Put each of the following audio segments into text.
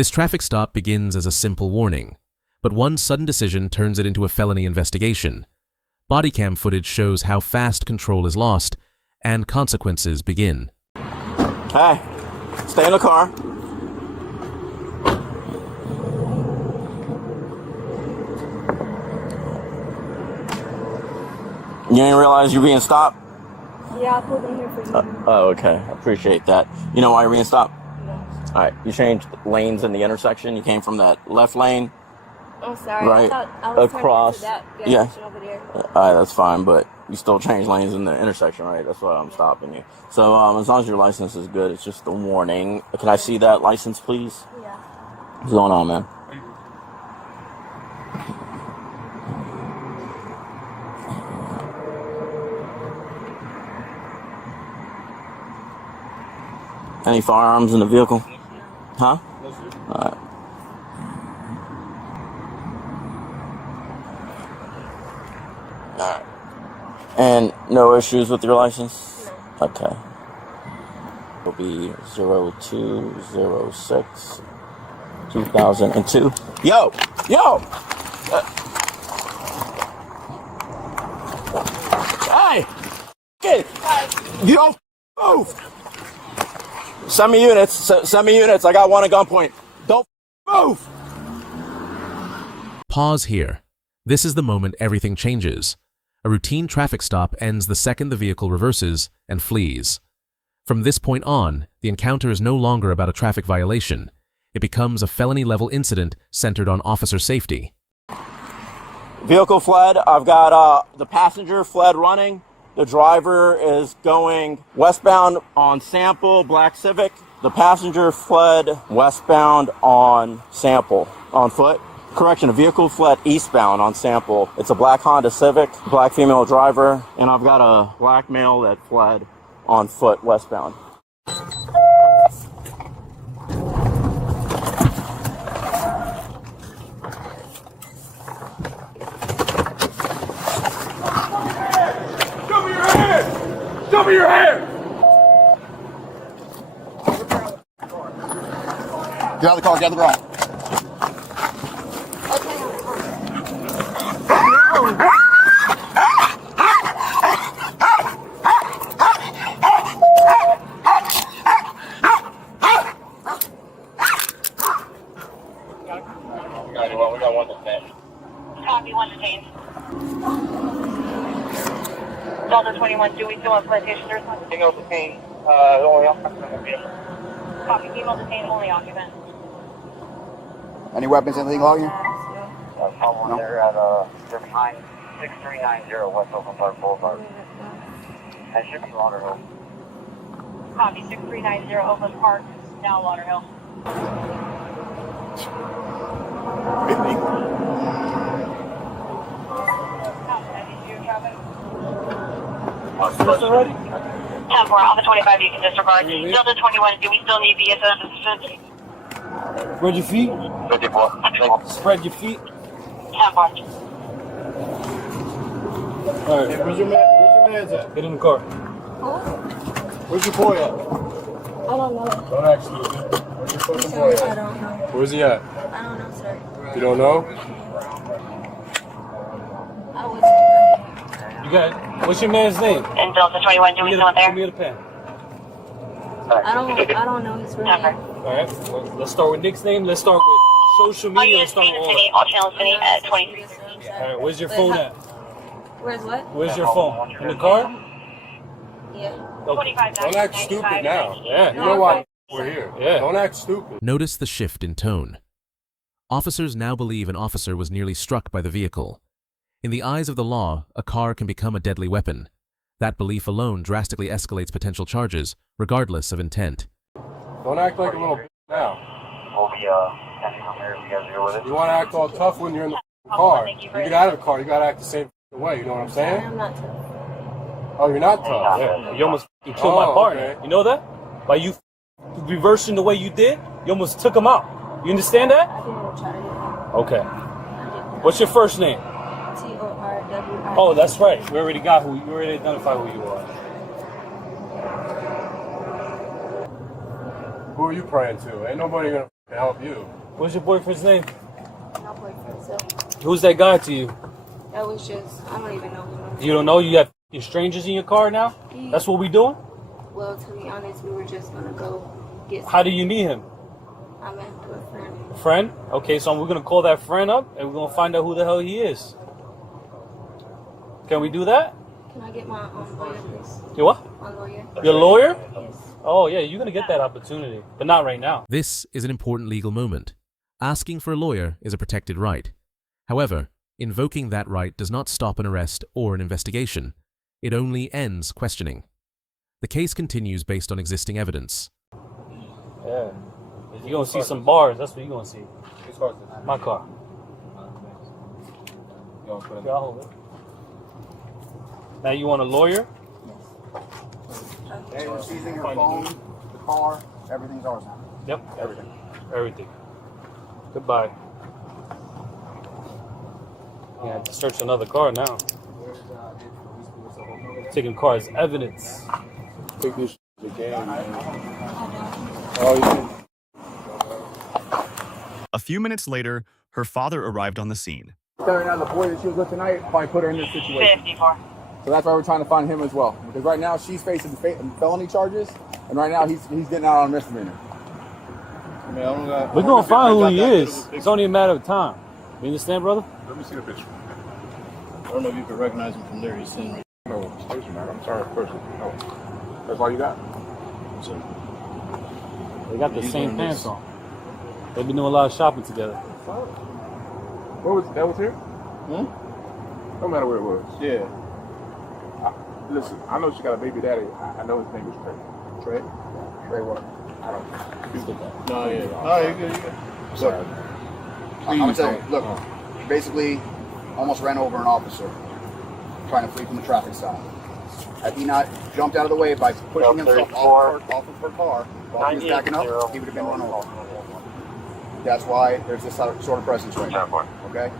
This traffic stop begins as a simple warning, but one sudden decision turns it into a felony investigation. Bodycam footage shows how fast control is lost and consequences begin. Hey, stay in the car. You didn't realize you're being stopped? Yeah, I pulled in here for you. Oh, okay. I appreciate that. You know why you're being stopped? Yeah. All right. You changed lanes in the intersection. You came from that left lane. I'm sorry. Right. I thought I was across. that Yeah. over there. All right, that's fine, but you still changed lanes in the intersection, right? That's why I'm stopping you. So as long as your license is good, it's just a warning. Can I see that license, please? Yeah. What's going on, man? Any firearms in the vehicle? Huh? No, sir. All right. All right. And no issues with your license? No. Okay. It'll be 0206 2002. Yo! Hey! Get you don't move! Send me units. Send me units. I got one at gunpoint. Don't move! Pause here. This is the moment everything changes. A routine traffic stop ends the second the vehicle reverses and flees. From this point on, the encounter is no longer about a traffic violation. It becomes a felony-level incident centered on officer safety. Vehicle fled. I've got the passenger fled running. The driver is going westbound on Sample, Black Civic. The passenger fled westbound on Sample, on foot. Correction, the vehicle fled eastbound on Sample. It's a black Honda Civic, black female driver, and I've got a black male that fled on foot westbound. Show me your hand! Get out of the car, get out of the ground. We got one detained. Copy, one detained. Delta 21, do we still have plantation or something? Female detained, only occupant in the vehicle. Copy, female detained, only occupant. Any weapons, anything along you? Someone there at, they're behind 6390 West Oakland Park Boulevard. That should be Lauderhill. Copy, 6390 Oakland Park, now Lauderhill. Copy. Copy, 92 traffic. Already? 10-4, Alpha 25, you can disregard. Delta 21, do we still need the assistance? Spread your feet. 54. Spread your feet. 10-4. Alright. Hey, where's your man's at? Get in the car. Where's your boy at? I don't know. Don't ask me. Where's your fucking boy at? I don't know. Where's he at? I don't know, sir. You don't know? I was. You got, what's your man's name? And Delta 21, do we still want Give there? me the pen. I don't know his real name. Alright, well, let's start with Nick's name. Let's start with social All media. units Let's start in the with city, all channels city at 23. Alright, where's your phone at? Where's what? Where's your phone? In the car? Yeah. 25. Don't act stupid now. Yeah. You know why we're here. Yeah. Don't act stupid. Notice the shift in tone. Officers now believe an officer was nearly struck by the vehicle. In the eyes of the law, a car can become a deadly weapon. That belief alone drastically escalates potential charges, regardless of intent. Don't act like a little now. We'll be standing over here if you guys are here with it. You want to act all tough when you're in the car. You get out of the car, you got to act the same way. You know what I'm saying? I'm not tough. Oh, you're not tough. Yeah. You almost killed my partner. Okay. You know that? By you reversing the way you did, you almost took him out. You understand that? I didn't try to hit him. Okay. What's your first name? Torwi. Oh, that's right. We already got who. You already identified who you are. Who are you praying to? Ain't nobody going to help you. What's your boyfriend's name? My boyfriend, so Who's that guy to you? that was just, I don't even know him. You don't know? You have your strangers in your car now? Yeah. That's what we doing? Well, to be honest, we were just gonna go get How do you meet him? I met to a friend. Friend? Okay, so we're gonna call that friend up and we're gonna find out who the hell he is. Can we do that? Can I get my lawyer, please? Your what? My lawyer? Your lawyer? Yes. Oh yeah, you're gonna get that opportunity, but not right now. This is an important legal moment. Asking for a lawyer is a protected right. However, invoking that right does not stop an arrest or an investigation. It only ends questioning. The case continues based on existing evidence. Yeah. You're gonna see some bars, that's what you're gonna see. My car. Yeah, I'll hold it. Now you want a lawyer? Hey, we're seizing her phone, the car, everything's ours now. Yep. Everything. Everything. Goodbye. Yeah, I have to search another car now. Taking car as evidence. Take this again, man. Oh, A few minutes later, her father arrived on the scene. Right now, the boy that she was with tonight probably put her in this situation. 54. So that's why we're trying to find him as well. Because right now she's facing felony charges, and right now he's getting out on a misdemeanor. We're gonna find who he is. It's only a matter of time. You understand, brother? let me see the picture. I don't know if you could recognize him from there. He's sitting right No, station, man. I'm sorry, person. No. That's all you got? so They got the He's same on pants this. on. They've been doing a lot of shopping together. What was that? Was here? No matter where it was. Yeah. Listen, I know she got a baby daddy. I know his name is Trey. Trey? Trey what? I don't know. No, yeah. No, you're good, you're good. Sorry. I'm gonna tell you, look, basically almost ran over an officer trying to flee from the traffic stop. Had he not jumped out of the way by pushing himself off of her car while he was backing up, he would have been run over. That's why there's this sort of presence right now. Okay?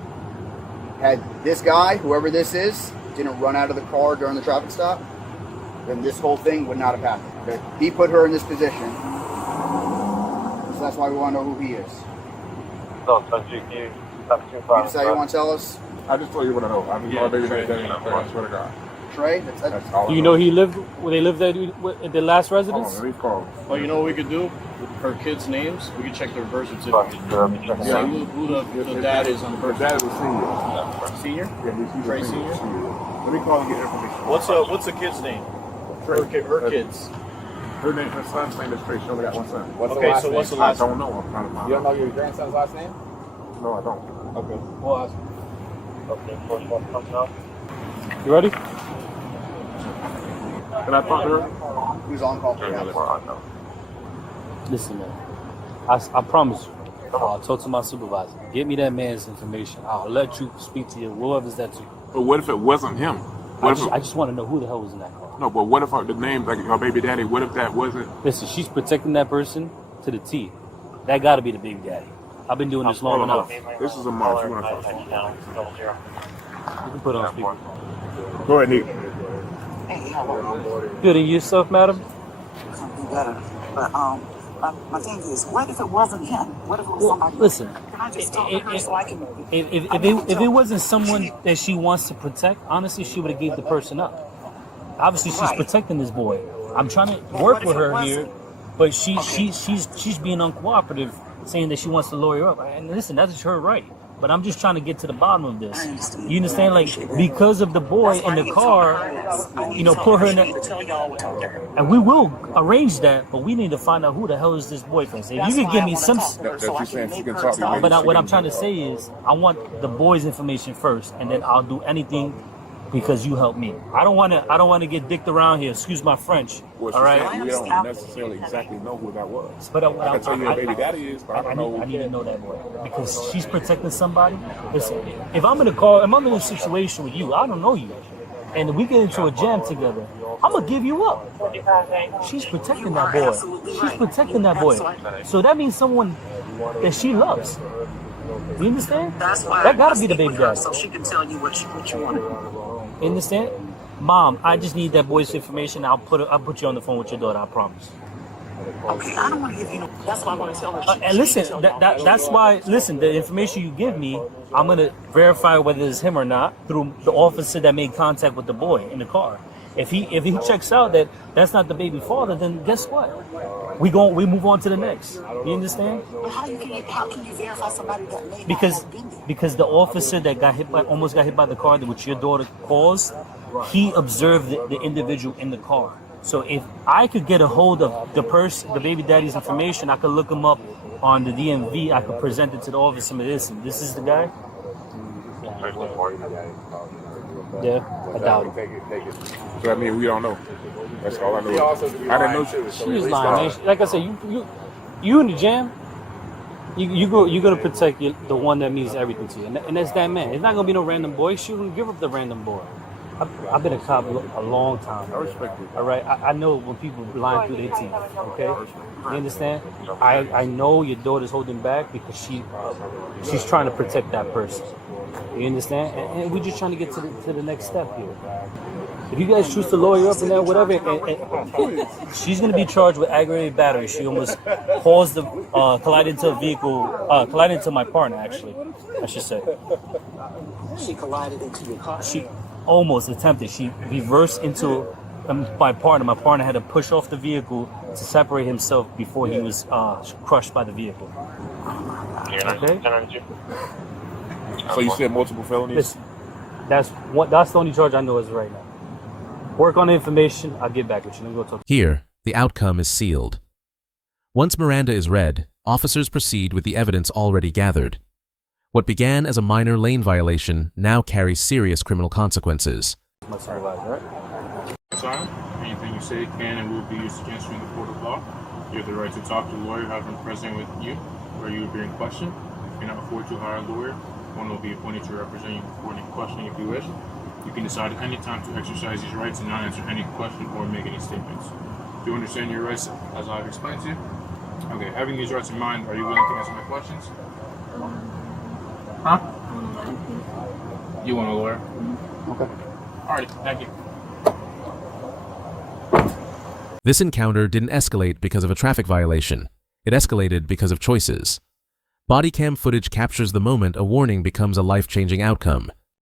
Had this guy, whoever this is, didn't run out of the car during the traffic stop, then this whole thing would not have happened. Okay? He put her in this position, so that's why we want to know who he is. You decide you want to tell us? I just told you what I know. I just know my baby daddy. I swear to God. Trey? That's all Do I you know he lived where they lived at the last Hold residence? on, let me call. Oh, you know what we could do? Her kids' names, we could check their birth certificate. See who the dad is on the birth Her dad certificate. was senior. Senior? Yeah, he's Trey a Senior? Let me call and get information. What's the kid's name? Trey. Her kids. Her son's name is Trey. She only got one son. Okay, so what's the last I don't know. I'm trying to find You don't out. know your grandson's last name? No, I don't. Okay. We'll ask. You ready? Can I talk to her? Who's on call for you? Listen, man. I promise you. I'll talk to my supervisor. Get me that man's information. I'll let you speak to you, whoever's that to. But what if it wasn't him? I just want to know who the hell was in that car. No, but what if the name, like her baby daddy, what if that wasn't? Listen, she's protecting that person to the T. That got to be the baby daddy. I've been doing this long enough. This is a month. You want to talk to her? You can put on speaker. Go ahead, Nick. Good, and yourself, madam? Better. But my thing is, what if it wasn't him? What if it was somebody? Listen, Can I just talk to her so I can? if it wasn't someone that she wants to protect, honestly, she would have gave the person up. Obviously, she's protecting this boy. I'm trying to work with her here, but she's being uncooperative, saying that she wants to lawyer up. And listen, that's her right. But I'm just trying to get to the bottom of this. You understand? Like, because of the boy in the car, put her in the... And we will arrange that, but we need to find out who the hell is this boyfriend. So if you could give me some... That you're saying she can talk to you. But what I'm trying to say is, I want the boy's information first, and then I'll do anything because you help me. I don't want to get dicked around here. Excuse my French. Well, all right. We don't necessarily exactly know who that was. But I can tell you who baby daddy is, but I don't know. I need to know that boy because she's protecting somebody. Listen, if I'm in a situation with you, I don't know you, and we get into a jam together, I'm gonna give you up. She's protecting that boy. She's protecting that boy. So that means someone that she loves. You understand? That's why That gotta be the baby daddy. so she can tell you what you want. You understand? Mom, I just need that boy's information. I'll put you on the phone with your daughter. I promise. Okay, I don't want to give you no. That's why I'm going to tell her. And listen, that's why. Listen, the information you give me, I'm gonna verify whether it's him or not through the officer that made contact with the boy in the car. If he checks out that that's not the baby father, then guess what? We move on to the next. You understand? But how can you verify somebody that may Because the officer that almost got hit by the car, which your daughter caused, he observed the individual in the car. So if I could get a hold of the baby daddy's information, I could look him up on the DMV. I could present it to the officer. This is the guy. Yeah, I doubt it. So I mean, we don't know. That's all I know. I didn't know she was. She was lying, man. Like I said, you in the jam. You're gonna protect the one that means everything to you, and that's that man. It's not gonna be no random boy. She wouldn't give up the random boy. I've been a cop a long time. I respect it. All right, I know when people lying through their teeth. Okay, you understand? I know your daughter's holding back because she's trying to protect that person. You understand? And we're just trying to get to the next step here. If you guys choose to lawyer up and that whatever, and she's gonna be charged with aggravated battery. She almost caused collided into a vehicle, collided into my partner. Actually, I should say. She collided into your car. She almost attempted. She reversed into my partner. My partner had to push off the vehicle to separate himself before he was crushed by the vehicle. Okay. So you said multiple felonies? That's the only charge I know as of right now. Work on the information. I'll get back with you. Let me go talk. Here, the outcome is sealed. Once Miranda is read, officers proceed with the evidence already gathered. What began as a minor lane violation now carries serious criminal consequences. My supervisor, right? Time. Anything you say can and will be used against you in the court of law. You have the right to talk to a lawyer, have him present with you, where you will be in question. If you cannot afford to hire a lawyer, one will be appointed to represent you before any questioning if you wish. You can decide at any time to exercise these rights and not answer any question or make any statements. Do you understand your rights as I've explained to you? Okay, having these rights in mind, are you willing to answer my questions? Huh? You want a lawyer? Okay. Alright, thank you. This encounter didn't escalate because of a traffic violation. It escalated because of choices. Bodycam footage captures the moment a warning becomes a life-changing outcome.